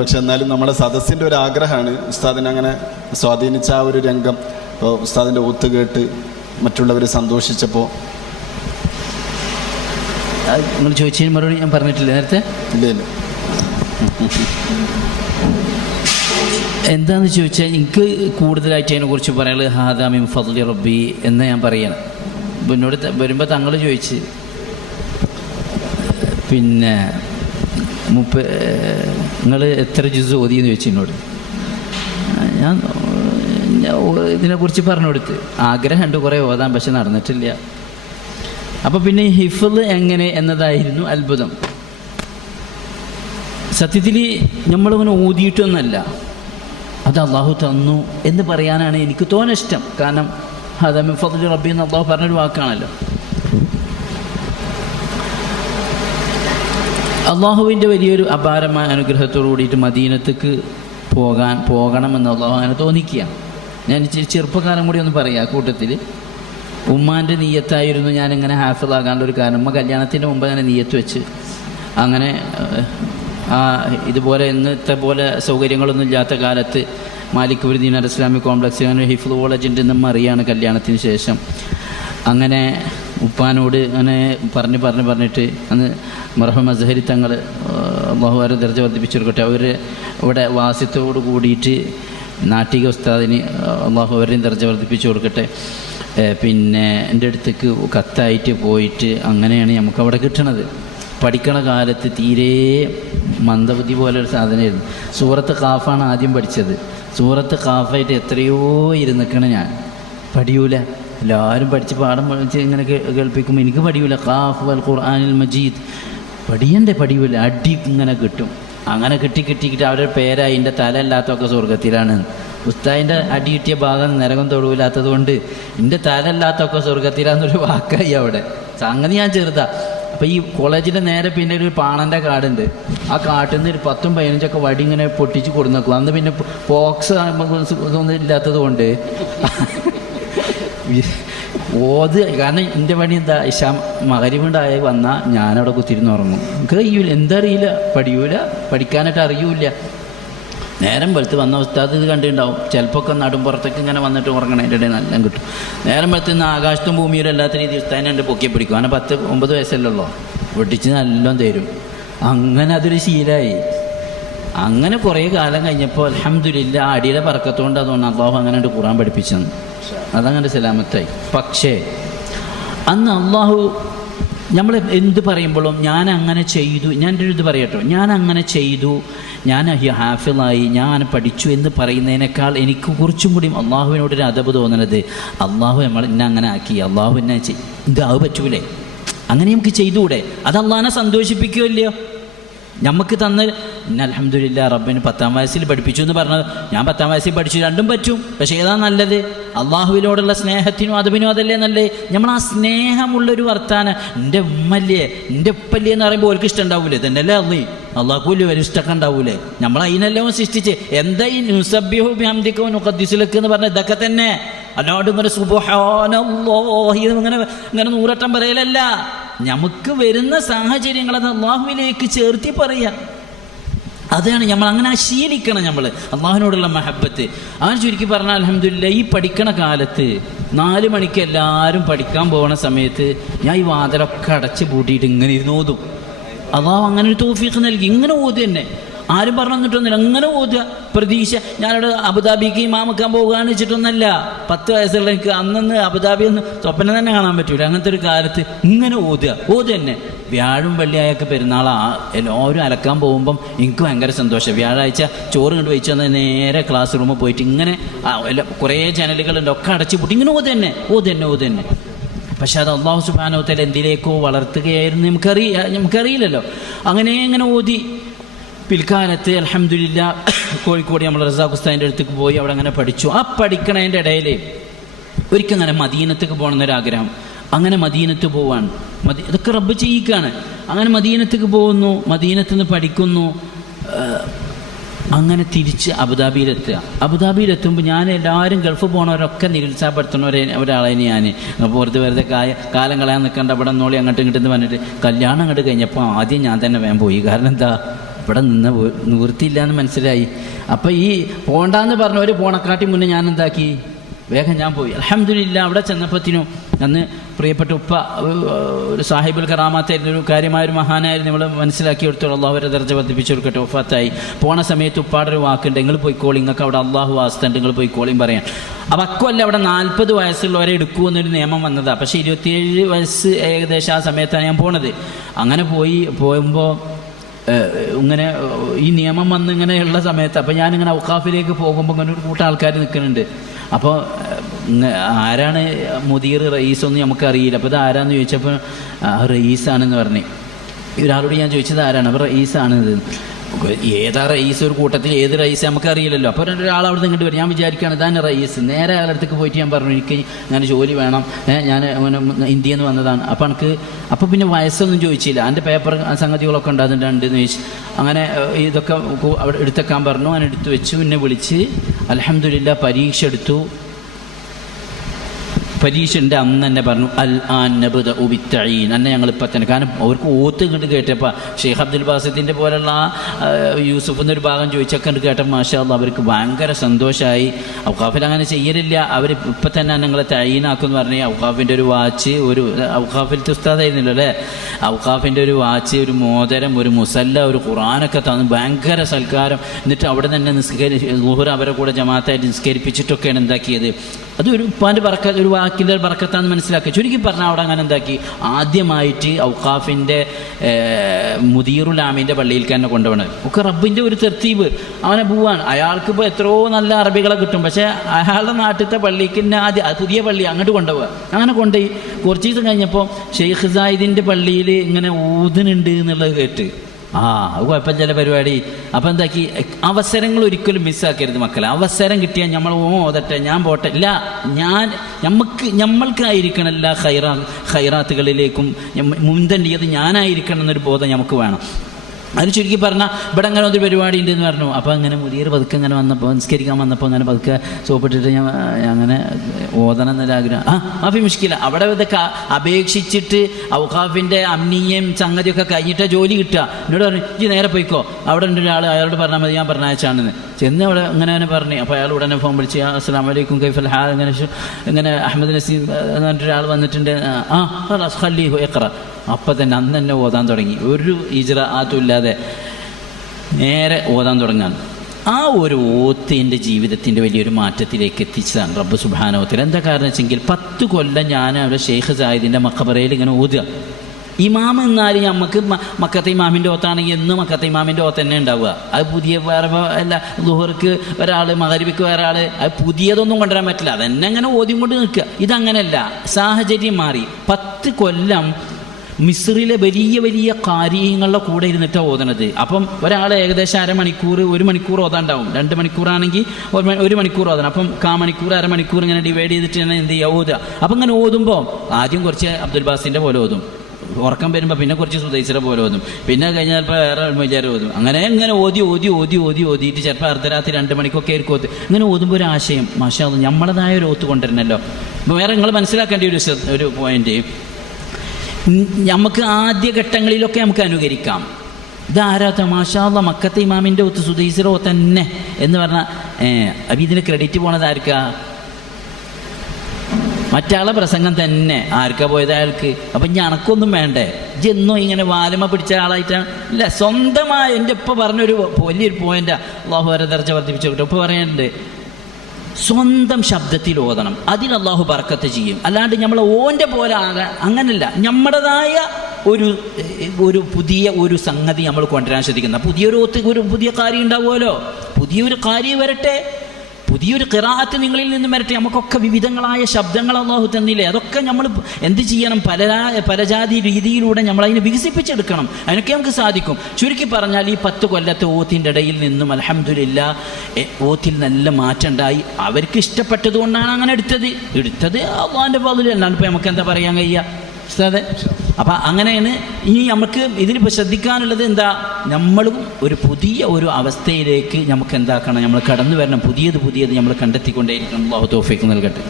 പക്ഷെ എന്നാലും നമ്മുടെ സദസ്സിൻ്റെ ഒരു ആഗ്രഹമാണ് ഉസ്താദിനെ അങ്ങനെ സ്വാധീനിച്ച ആ ഒരു രംഗം. ഇപ്പോൾ ഉസ്താദിൻ്റെ ഒത്ത് കേട്ട് മറ്റുള്ളവർ സന്തോഷിച്ചപ്പോൾ നിങ്ങൾ ചോദിച്ചതിന് മറുപടി ഞാൻ പറഞ്ഞിട്ടില്ല നേരത്തെ. ഇല്ല എന്താണെന്ന് ചോദിച്ചാൽ എനിക്ക് കൂടുതലായിട്ട് അതിനെക്കുറിച്ച് പറയാനുള്ളത് ഹാദാ മിൻ ഫദ്ലി റബ്ബി എന്ന് ഞാൻ പറയണം. എന്നോട് വരുമ്പോൾ തങ്ങൾ ചോദിച്ച് പിന്നെ നിങ്ങൾ എത്ര ജുസ് ഓതിയെന്ന് ചോദിച്ചു എന്നോട്. ഞാൻ ഇതിനെക്കുറിച്ച് പറഞ്ഞു കൊടുത്ത് ആഗ്രഹമുണ്ട് കുറേ ഓതാൻ, പക്ഷെ നടന്നിട്ടില്ല. അപ്പോൾ പിന്നെ ഹിഫ്ള് എങ്ങനെ എന്നതായിരുന്നു അത്ഭുതം. സത്യത്തിൽ നമ്മളിങ്ങനെ ഓതിയിട്ടൊന്നല്ല, അത് അള്ളാഹു തന്നു എന്ന് പറയാനാണ് എനിക്ക് തോന്നെ ഇഷ്ടം. കാരണം ഹാദാ മിൻ ഫദ്ലി റബ്ബി എന്ന് അള്ളാഹു പറഞ്ഞൊരു വാക്കാണല്ലോ. അള്ളാഹുവിൻ്റെ വലിയൊരു അപാരമായ അനുഗ്രഹത്തോടു കൂടിയിട്ട് മദീനത്തേക്ക് പോകണമെന്ന് അള്ളാഹു അങ്ങനെ തോന്നിക്കുക. ഞാൻ ചെറുപ്പക്കാലം കൂടി ഒന്ന് പറയാം. കൂട്ടത്തിൽ ഉമ്മാൻ്റെ നീയത്തായിരുന്നു ഞാനിങ്ങനെ ഹാഫിളാകാനുള്ള ഒരു കാരണം. ഉമ്മ കല്യാണത്തിൻ്റെ മുമ്പ് അങ്ങനെ നീയത്ത് വെച്ച് അങ്ങനെ ഇതുപോലെ ഇന്നത്തെ പോലെ സൗകര്യങ്ങളൊന്നും ഇല്ലാത്ത കാലത്ത് മാലിക് ഉദ്ദീൻ അൽ ഇസ്ലാമിക് കോംപ്ലക്സ് അങ്ങനെ ഹിഫ്ള് കോളേജിൻ്റെ നമ്മൾ അറിയാണ് കല്യാണത്തിന് ശേഷം. അങ്ങനെ ഉപ്പാനോട് അങ്ങനെ പറഞ്ഞിട്ട് അന്ന് മർഹൂം അസ്ഹരി തങ്ങൾ അല്ലാഹു അവരെ ദർജ വർദ്ധിപ്പിച്ചെടുക്കട്ടെ, അവർ ഇവിടെ വാസ്യത്തോട് കൂടിയിട്ട് നാട്ടിക ഉസ്താദിന് അല്ലാഹു അവരെയും ദർജ വർദ്ധിപ്പിച്ചു കൊടുക്കട്ടെ. പിന്നെ എൻ്റെ അടുത്തേക്ക് കത്തായിട്ട് പോയിട്ട് അങ്ങനെയാണ് നമുക്കവിടെ കിട്ടണത്. പഠിക്കണ കാലത്ത് തീരെ മന്ദബുദ്ധി പോലൊരു സാധനമായിരുന്നു. സൂറത്ത് ഖാഫാണ് ആദ്യം പഠിച്ചത്. സൂറത്ത് ഖാഫായിട്ട് എത്രയോ ഇരുന്നിക്കണ ഞാൻ, പഠിയൂല. എല്ലാവരും പഠിച്ച് പാഠം പഠിച്ച് ഇങ്ങനെ കേൾപ്പിക്കുമ്പോൾ എനിക്ക് പഠിയൂല. ഖാഫ് വൽ ഖുർആനിൽ മജീദ് പഠിയൂല. അടി ഇങ്ങനെ കിട്ടും. അങ്ങനെ കിട്ടിക്കിട്ട് അവരുടെ പേരായി എൻ്റെ തല അല്ലാത്തൊക്കെ സ്വർഗത്തിലാണ്. ഉസ്താദിൻ്റെ അടി കിട്ടിയ ഭാഗം നരകം തൊടുവില്ലാത്തത് കൊണ്ട് എൻ്റെ തല അല്ലാത്തൊക്കെ സ്വർഗത്തിലാന്നൊരു വാക്കായി അവിടെ. സംഗതി ഞാൻ ചെറുതാ. അപ്പോൾ ഈ കോളേജിൻ്റെ നേരെ പിന്നെ ഒരു പാണൻ്റെ കാടുണ്ട്. ആ കാട്ടിൽ നിന്ന് ഒരു 10-15 വടി ഇങ്ങനെ പൊട്ടിച്ച് കൊടുന്നേക്കും. അന്ന് പിന്നെ പോക്സ് ഒന്നും ഇല്ലാത്തത് കൊണ്ട് കാരണം എൻ്റെ പണി എന്താ, മകരിവുണ്ടായി വന്നാൽ ഞാനവിടെ കുത്തിരുന്ന് ഉറങ്ങും. എനിക്ക് കഴിയൂല, എന്താ അറിയില്ല, പഠിക്കാനായിട്ട് അറിയൂല. നേരം വെളുത്ത് വന്ന ഉസ്താദ് ഇത് കണ്ടിട്ടുണ്ടാവും. ചിലപ്പോൾ ഒക്കെ നടുമ്പുറത്തേക്ക് ഇങ്ങനെ വന്നിട്ട് ഉറങ്ങണതിൻ്റെ ഇടയിൽ നല്ല കിട്ടും. നേരം വെളുത്ത് ഇന്ന് ആകാശത്തും ഭൂമിയിലും അല്ലാത്ത രീതിയിൽ ഉസ്താദിനെ ഉണ്ട് പൊക്കി പിടിക്കും. അങ്ങനെ 10-9 വയസ്സല്ലല്ലോ, പൊട്ടിച്ച് നല്ലോണം തരും. അങ്ങനെ അതൊരു ശീലമായി. അങ്ങനെ കുറേ കാലം കഴിഞ്ഞപ്പോൾ അൽഹംദുലില്ലാ അടിയുടെ പറക്കത്തോണ്ട് അതുകൊണ്ട് അള്ളാഹു അങ്ങനെ ഖുർആൻ പഠിപ്പിച്ചെന്ന് അതങ്ങനെ സലാമത്തായി. പക്ഷേ അന്ന് അള്ളാഹു നമ്മൾ എന്ത് പറയുമ്പോഴും ഞാൻ അങ്ങനെ ചെയ്തു, ഞാനൊരു ഇത് പറയട്ടോ, ഞാൻ അങ്ങനെ ചെയ്തു, ഞാൻ ഹാഫിളായി, ഞാൻ പഠിച്ചു എന്ന് പറയുന്നതിനേക്കാൾ എനിക്ക് കുറച്ചും കൂടി അള്ളാഹുവിനോടൊരു അദബ് തോന്നുന്നത്, അള്ളാഹു എന്നെ അങ്ങനെ ആക്കി, അള്ളാഹു എന്നെ ഇത് അത് പറ്റൂലേ, അങ്ങനെ നമുക്ക് ചെയ്തുകൂടെ? അത് അള്ളാഹിനെ സന്തോഷിപ്പിക്കുമല്ലയോ? നമുക്ക് തന്ന അൽഹംദുലില്ലാ റബ്ബിന് 10-ാം വയസ്സിൽ പഠിപ്പിച്ചു എന്ന് പറഞ്ഞത് ഞാൻ 10-ാം വയസ്സിൽ പഠിച്ചു, രണ്ടും പറ്റും. പക്ഷേ ഏതാ നല്ലത്? അള്ളാഹുവിനോടുള്ള സ്നേഹത്തിനും അതബിനും അതല്ലേ നല്ലത്? നമ്മൾ ആ സ്നേഹമുള്ളൊരു വർത്താനം, എൻ്റെ ഉമ്മല്ലേ എൻ്റെ ഉപ്പല്ലേ എന്ന് പറയുമ്പോൾ ഓർക്ക് ഇഷ്ടം ഉണ്ടാവൂലേ? തന്നെയല്ലേ അള്ളാഹുല്ലേ ഒരു ഇഷ്ടമൊക്കെ ഉണ്ടാവൂലേ? നമ്മൾ അതിനെല്ലാം സൃഷ്ടിച്ച് എന്താ ഈ നുസബ്ബിഹു ബിഹംദിക വനുഖദ്ദിസുലക എന്ന് പറഞ്ഞ ഇതൊക്കെ തന്നെ. അല്ലാണ്ട് ഇങ്ങനെ സുബ്ഹാനല്ലാഹി ഇങ്ങനെ 100 വട്ടം പറയലല്ല. നമുക്ക് വരുന്ന സാഹചര്യങ്ങളത് അള്ളാഹുവിലേക്ക് ചേർത്തി പറയാം. അതാണ് നമ്മൾ അങ്ങനെ ശീലിക്കണം. നമ്മൾ അള്ളാഹുവിനോടുള്ള മഹബത്ത്. അവൻ ചുരുക്കി പറഞ്ഞാൽ അൽഹംദുലില്ലാ ഈ പഠിക്കണ കാലത്ത് 4 മണിക്ക് എല്ലാവരും പഠിക്കാൻ പോകുന്ന സമയത്ത് ഞാൻ ഈ വാതിലൊക്കെ അടച്ച് പൂട്ടിയിട്ട് ഇങ്ങനെ ഇരുന്ന് ഓതും. അള്ളാഹു അങ്ങനെ ഒരു തൗഫീഖ് നൽകി. ഇങ്ങനെ ഓതി തന്നെ, ആരും പറഞ്ഞു തന്നിട്ടൊന്നുമില്ല, അങ്ങനെ ഓതുക. പ്രതീക്ഷ ഞാനവിടെ അബുദാബിക്ക് ഇമാമക്കാൻ പോകുകയെന്ന് വെച്ചിട്ടൊന്നല്ല. 10 വയസ്സുള്ള എനിക്ക് അന്നൊന്ന് അബുദാബി ഒന്ന് സ്വപ്നം തന്നെ കാണാൻ പറ്റൂല. അങ്ങനത്തെ ഒരു കാലത്ത് ഇങ്ങനെ ഓതുക തന്നെ. വ്യാഴം വെള്ളിയായൊക്കെ പെരുന്നാളാ എല്ലാവരും അലക്കാൻ പോകുമ്പം എനിക്ക് ഭയങ്കര സന്തോഷം. വ്യാഴാഴ്ച ചോറ് കണ്ട് വെച്ച് വന്നാൽ നേരെ ക്ലാസ് റൂമിൽ പോയിട്ട് ഇങ്ങനെ കുറേ ചാനലുകളുണ്ട്, ഒക്കെ അടച്ചു പൂട്ടി ഇങ്ങനെ ഓത് തന്നെ. പക്ഷെ അത് അല്ലാഹു സുബ്ഹാനഹു വ തആല എന്തിലേക്കോ വളർത്തുകയായിരുന്നു നമുക്കറിയില്ലല്ലോ. അങ്ങനെ ഓതി. പിൽക്കാലത്ത് അൽഹംദുലില്ലാ കോഴിക്കോട് നമ്മൾ റസാഖ് ഉസ്താദിൻ്റെ അടുത്തേക്ക് പോയി അവിടെ അങ്ങനെ പഠിച്ചു. ആ പഠിക്കണതിൻ്റെ ഇടയിൽ ഒരിക്കൽ അങ്ങനെ മദീനത്തേക്ക് പോകണമെന്നൊരാഗ്രഹം. അങ്ങനെ മദീനത്ത് പോവാണ്. ഇതൊക്കെ റബ്ബ് ചെയ്യിക്കാണ്. അങ്ങനെ മദീനത്തേക്ക് പോകുന്നു, മദീനത്ത് നിന്ന് പഠിക്കുന്നു. അങ്ങനെ തിരിച്ച് അബുദാബിയിലെത്തുമ്പോൾ ഞാൻ എല്ലാവരും ഗൾഫ് പോകണവരൊക്കെ നിരുത്സാഹപ്പെടുത്തുന്ന ഒരാളെ ഞാൻ വെറുതെ കാലം കളയാൻ നിൽക്കേണ്ട, അവിടെ നോളി അങ്ങോട്ടും ഇങ്ങോട്ട് പറഞ്ഞിട്ട് കല്യാണം അങ്ങോട്ട് കഴിഞ്ഞപ്പോൾ ആദ്യം ഞാൻ തന്നെ വേഗം പോയി. കാരണം എന്താ, ഇവിടെ നിന്ന് നിവൃത്തിയില്ല എന്ന് മനസ്സിലായി. അപ്പം ഈ പോണ്ടാന്ന് പറഞ്ഞവർ പോണക്കാട്ടി മുന്നേ ഞാൻ എന്താക്കി, വേഗം ഞാൻ പോയി. അൽഹംദുലില്ലാ അവിടെ ചെന്നപ്പത്തിനും അന്ന് പ്രിയപ്പെട്ട ഉപ്പ ഒരു സാഹിബുൽ കറാമാത്തായിരുന്നു, ഒരു കാര്യമായൊരു മഹാനായിരുന്നു. നമ്മൾ മനസ്സിലാക്കി കൊടുത്തോളൂ, അള്ളാഹു അവരെ ദർജ വർദ്ധിപ്പിച്ചു കൊടുക്കട്ടെ. വഫാത്തായി. പോണ സമയത്ത് ഉപ്പാടെ ഒരു വാക്കുണ്ട്, നിങ്ങൾ പോയിക്കോളി, നിങ്ങൾക്ക് അവിടെ അള്ളാഹു വാസ്തുണ്ട്, നിങ്ങൾ പോയിക്കോളിയും പറയാൻ. അപ്പം അക്കുമല്ല അവിടെ 40 വയസ്സുള്ളവരെ എടുക്കൂ എന്നൊരു നിയമം വന്നതാണ്. പക്ഷേ 27 വയസ്സ് ഏകദേശം ആ സമയത്താണ് ഞാൻ പോണത്. അങ്ങനെ പോകുമ്പോൾ ഇങ്ങനെ ഈ നിയമം വന്ന് ഇങ്ങനെയുള്ള സമയത്ത് അപ്പം ഞാനിങ്ങനെ ഔഖാഫിലേക്ക് പോകുമ്പോൾ ഇങ്ങനെ ഒരു കൂട്ടം ആൾക്കാർ നിൽക്കുന്നുണ്ട്. അപ്പോൾ ആരാണ് മുദീർ റയീസൊന്നും നമുക്കറിയില്ല. അപ്പോൾ ഇത് ആരാന്ന് ചോദിച്ചപ്പോൾ റയീസാണെന്ന് പറഞ്ഞു. ഒരാളോട് ഞാൻ ചോദിച്ചത് ആരാണ്, അപ്പോൾ റയീസാണിത്. ഏതാ റയീസ്, ഒരു കൂട്ടത്തിൽ ഏത് റയീസ് നമുക്കറിയില്ലല്ലോ. അപ്പോൾ ഒരാൾ അവിടെ നിന്ന് ഇങ്ങോട്ട് വരും, ഞാൻ വിചാരിക്കുകയാണ് ഇതാണ് റയീസ്. നേരെ അയാളടുത്തേക്ക് പോയിട്ട് ഞാൻ പറഞ്ഞു, എനിക്ക് ഞാൻ ജോലി വേണം, ഞാൻ ഇന്ത്യയിൽ നിന്ന് വന്നതാണ്. അപ്പോൾ പിന്നെ വയസ്സൊന്നും ചോദിച്ചില്ല, എൻ്റെ പേപ്പർ സംഗതികളൊക്കെ ഉണ്ടാകുന്നുണ്ടെന്ന് ചോദിച്ചു. അങ്ങനെ ഇതൊക്കെ അവിടെ എടുത്തേക്കാൻ പറഞ്ഞു. അങ്ങനെ എടുത്തു വെച്ചു. പിന്നെ വിളിച്ച് അൽഹംദുലില്ലാ പരീക്ഷ എടുത്തു. പരീക്ഷൻ്റെ അന്ന് തന്നെ പറഞ്ഞു അൽ ആൻ നബ്ദഉ ബിത്തഈൻ, അന്നെ ഞങ്ങളിപ്പോൾ തന്നെ. കാരണം അവർക്ക് ഓത്ത് ഇങ്ങോട്ട് കേട്ടപ്പോൾ ഷെയ്ഖ് അബ്ദുൽ ബാസിത്തിൻ്റെ പോലുള്ള യൂസുഫ് എന്നൊരു ഭാഗം ചോദിച്ചൊക്കെ കേട്ടപ്പോൾ മാഷാ അല്ലാഹ് അവർക്ക് ഭയങ്കര സന്തോഷമായി. ഔഖാഫിൽ അങ്ങനെ ചെയ്യലില്ല, അവർ ഇപ്പം തന്നെ ഞങ്ങളെ തഈനാക്കുമെന്ന് പറഞ്ഞ് ഔഖാഫിൻ്റെ ഒരു വാച്ച്, ഒരു ഔഖാഫിലത്തെ ഉസ്താദായിരുന്നല്ലോ അല്ലേ, ഔഖാഫിൻ്റെ ഒരു വാച്ച്, ഒരു മോതിരം, ഒരു മുസല്ല, ഒരു ഖുർആനൊക്കെ തന്നു. ഭയങ്കര സൽക്കാരം. എന്നിട്ട് അവിടെ തന്നെ ളുഹർ അവരെ കൂടെ ജമാഅത്തായിട്ട് നിസ്കരിപ്പിച്ചിട്ടൊക്കെയാണ് എന്താക്കിയത്. അത് ഒരു ഉപ്പാൻ്റെ ബർക്കത്ത്, ഒരു വാക്കിൻ്റെ ബർക്കത്താന്ന് മനസ്സിലാക്കി. ചുരുക്കി പറഞ്ഞാൽ അവിടെ അങ്ങനെ എന്താക്കി, ആദ്യമായിട്ട് ഔഖാഫിൻ്റെ മുദീറുൽ ആമിൻ്റെ പള്ളിയിലേക്ക് തന്നെ കൊണ്ടുപോകണത് ഒക്കെ റബ്ബിൻ്റെ ഒരു തെർത്തീബ്. അവനെ പോവാണ്. അയാൾക്കിപ്പോൾ എത്രയോ നല്ല അറബികളെ കിട്ടും, പക്ഷേ അയാളുടെ നാട്ടിലത്തെ പള്ളിക്ക് തന്നെ ആദ്യം പുതിയ പള്ളി അങ്ങോട്ട് കൊണ്ടുപോവുക. അങ്ങനെ കൊണ്ടുപോയി. കുറച്ച് ദിവസം കഴിഞ്ഞപ്പോൾ ഷെയ്ഖ് സായിദിൻ്റെ പള്ളിയിൽ ഇങ്ങനെ ഊതുന്നുണ്ട് എന്നുള്ളത് കേട്ട്, അത് കുഴപ്പമില്ല പരിപാടി. അപ്പം എന്താക്കി, അവസരങ്ങൾ ഒരിക്കലും മിസ്സാക്കരുത് മക്കളെ. അവസരം കിട്ടിയാൽ നമ്മൾ ഓതട്ടെ, ഞാൻ പോട്ടെ, ഇല്ല, നമ്മൾക്കായിരിക്കണം എല്ലാ ഖൈറാത്തുകളിലേക്കും മുൻതണ്ടിയത് ഞാനായിരിക്കണം എന്നൊരു ബോധം നമുക്ക് വേണം. അതിന് ചുരുക്കി പറഞ്ഞാൽ ഇവിടെ അങ്ങനെ ഒരു പരിപാടി ഉണ്ടെന്ന് പറഞ്ഞു. അപ്പോൾ അങ്ങനെ മുതിർ പതുക്കെ അങ്ങനെ വന്നപ്പോൾ, നിസ്കരിക്കാൻ വന്നപ്പോൾ അങ്ങനെ പതുക്കെ സോപ്പിട്ടിട്ട് ഞാൻ അങ്ങനെ ഓതണം എന്നൊരാഗ്രഹം. മാഫി മുഷ്കില. അവിടെ ഇതൊക്കെ അപേക്ഷിച്ചിട്ട് ഔഖാഫിൻ്റെ അമ്നിയും സംഗതിയൊക്കെ കഴിഞ്ഞിട്ട് ജോലി കിട്ടുക. എന്നോട് പറഞ്ഞു ഈ നേരെ പോയിക്കോ, അവിടെ ഉണ്ട് ഒരാൾ, അയാളോട് പറഞ്ഞാൽ മതി, ഞാൻ പറഞ്ഞയച്ചാണെന്ന്. ചെന്ന് അവിടെ അങ്ങനെ പറഞ്ഞു. അപ്പോൾ അയാൾ ഉടനെ ഫോൺ വിളിച്ച് അസ്സലാമു അലൈക്കും കൈഫൽ ഹാൽ, ഇങ്ങനെ അഹമ്മദ് നസീം എന്ന് പറഞ്ഞിട്ടൊരാൾ വന്നിട്ടുണ്ട്. ഖല്ലീഹു ഇഖ്റ. അപ്പം തന്നെ അന്ന് തന്നെ ഓതാൻ തുടങ്ങി. ഒരു ഇജ്റാഅത്തുമില്ലാതെ നേരെ ഓതാൻ തുടങ്ങാൻ. ആ ഒരു ഓത്ത് എൻ്റെ ജീവിതത്തിൻ്റെ വലിയൊരു മാറ്റത്തിലേക്ക് എത്തിച്ചതാണ് റബ്ബ് സുബ്ഹാനഹു വ തആല. എന്താ കാരണം വെച്ചെങ്കിൽ 10 കൊല്ലം ഞാൻ അവിടെ ഷെയ്ഖ് സായിദിൻ്റെ മഖബറയിൽ ഇങ്ങനെ ഓതുക. ഇമാം എന്നാൽ നമുക്ക് മക്കത്തെ ഇമാമിൻ്റെ ഓത്താണെങ്കിൽ എന്നും മക്കത്തെ ഇമാമിൻ്റെ ഓത്ത് തന്നെ ഉണ്ടാവുക. അത് പുതിയ വേറെ അല്ല, ളുഹർക്ക് ഒരാൾ, മഗ്‌രിബിക്ക് വേറെ ആൾ, അത് പുതിയതൊന്നും കൊണ്ടുവരാൻ പറ്റില്ല. അതെന്നെ അങ്ങനെ ഓതിയും കൊണ്ട് നിൽക്കുക. ഇതങ്ങനെയല്ല, സാഹചര്യം മാറി. 10 കൊല്ലം മിസ്രിലെ വലിയ വലിയ കാര്യങ്ങളുടെ കൂടെ ഇരുന്നിട്ടാണ് ഓതണത്. അപ്പം ഒരാൾ ഏകദേശം അരമണിക്കൂർ, 1 മണിക്കൂർ ഓതാണ്ടാവും. 2 മണിക്കൂറാണെങ്കിൽ 1 മണിക്കൂർ ഓതണം. അപ്പം കാമണിക്കൂർ, അരമണിക്കൂർ ഇങ്ങനെ ഡിവൈഡ് ചെയ്തിട്ട് തന്നെ എന്ത് ചെയ്യുക, ഓതുക. അപ്പം ഇങ്ങനെ ഓതുമ്പോൾ ആദ്യം കുറച്ച് അബ്ദുൽ ബാസിൻ്റെ പോലെ ഓതും, ഉറക്കം വരുമ്പോൾ പിന്നെ കുറച്ച് സുദൈസിയുടെ പോലെ ഓതും, പിന്നെ കഴിഞ്ഞാൽ ചിലപ്പോൾ വേറെ വലിയ ഓതും. അങ്ങനെ ഇങ്ങനെ ഓതിയിട്ട് ചിലപ്പോൾ അർദ്ധരാത്രി 2 മണിക്കൊക്കെ ആയിരിക്കും ഓത്ത്. ഇങ്ങനെ ഓതുമ്പോൾ ഒരു ആശയം, മാഷാ അല്ലാഹ് നമ്മളതായ ഒരു ഓത്ത് കൊണ്ടുവരണമല്ലോ. വേറെ നിങ്ങൾ മനസ്സിലാക്കേണ്ട ഒരു പോയിന്റ്, നമുക്ക് ആദ്യഘട്ടങ്ങളിലൊക്കെ നമുക്ക് അനുകരിക്കാം. ഇതാരാത്ത മാഷാ അല്ലാഹ് മക്കത്തെ ഇമാമിൻ്റെ ഒത്ത് സുദൈസിറോ തന്നെ എന്ന് പറഞ്ഞാൽ അപ്പം ഇതിന് ക്രെഡിറ്റ് പോണത് ആർക്കാ? മറ്റാളെ പ്രസംഗം തന്നെ ആർക്കാ പോയത്? അയാൾക്ക്. അപ്പം ഇനി അണക്കൊന്നും വേണ്ടേ? ഇജെന്നോ ഇങ്ങനെ വാലമ പിടിച്ച ആളായിട്ടാണ്? ഇല്ല, സ്വന്തമായി. എൻ്റെ ഉപ്പ പറഞ്ഞൊരു വലിയൊരു പോയിൻ്റാ, അള്ളാഹു വരെ ദർജ വർദ്ധിപ്പിച്ചു കിട്ടും. ഉപ്പ പറയാനുണ്ട്, സ്വന്തം ശബ്ദത്തിൽ ഓതണം, അതിന് അള്ളാഹു ബർക്കത്ത് ചെയ്യും. അല്ലാണ്ട് നമ്മൾ ഓൻ്റെ പോലെ ആകാൻ അങ്ങനല്ല. നമ്മുടേതായ ഒരു പുതിയ ഒരു സംഗതി നമ്മൾ കൊണ്ടുവരാൻ ശ്രദ്ധിക്കുന്ന. ഒരു പുതിയ കാര്യം ഉണ്ടാവുമല്ലോ, പുതിയൊരു കാര്യം വരട്ടെ, പുതിയൊരു ഖിറാഅത്ത് നിങ്ങളിൽ നിന്നും വരട്ടെ. നമുക്കൊക്കെ വിവിധങ്ങളായ ശബ്ദങ്ങൾ അള്ളാഹു തന്നില്ലേ, അതൊക്കെ നമ്മൾ എന്ത് ചെയ്യണം? പലജാതി രീതിയിലൂടെ നമ്മളതിനെ വികസിപ്പിച്ചെടുക്കണം. അതിനൊക്കെ നമുക്ക് സാധിക്കും. ചുരുക്കി പറഞ്ഞാൽ ഈ 10 കൊല്ലത്തെ ഓത്തിൻ്റെ ഇടയിൽ നിന്നും അൽഹംദുലില്ലാഹ് ഓത്തിൽ നല്ല മാറ്റം ഉണ്ടായി. അവർക്ക് ഇഷ്ടപ്പെട്ടതുകൊണ്ടാണ് അങ്ങനെ എടുത്തത് അള്ളാഹിൻ്റെ ഫദ്ല്. അല്ലാണ്ട് ഇപ്പോൾ നമുക്ക് എന്താ പറയാൻ കഴിയുക? അതെ. അപ്പം അങ്ങനെയാണ്. ഇനി നമുക്ക് ഇതിലിപ്പോൾ ശ്രദ്ധിക്കാനുള്ളത് എന്താ? നമ്മളും ഒരു പുതിയ ഒരു അവസ്ഥയിലേക്ക് നമുക്ക് എന്താക്കണം? നമ്മൾ കടന്നു വരണം. പുതിയത് നമ്മൾ കണ്ടെത്തിക്കൊണ്ടേയിരിക്കണം. അല്ലാഹു തൗഫീഖ് നൽകട്ടെ.